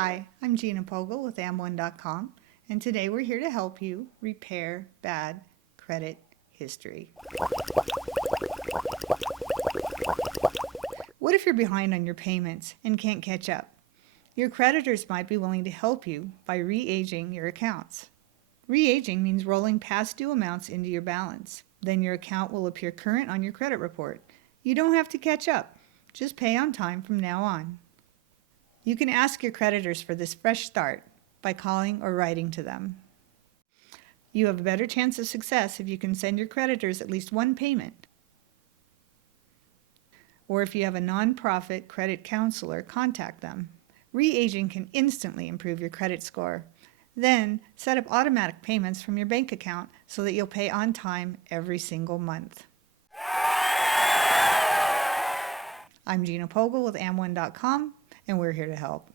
Hi, I'm Gina Pogel with AmOne.com, and today we're here to help you repair bad credit history. What if you're behind on your payments and can't catch up? Your creditors might be willing to help you by re-aging your accounts. Re-aging means rolling past due amounts into your balance. Then your account will appear current on your credit report. You don't have to catch up. Just pay on time from now on. You can ask your creditors for this fresh start by calling or writing to them. You have a better chance of success if you can send your creditors at least one payment, or if you have a nonprofit credit counselor, contact them. Re-aging can instantly improve your credit score. Then set up automatic payments from your bank account so that you'll pay on time every single month. I'm Gina Pogel with AmOne.com, and we're here to help.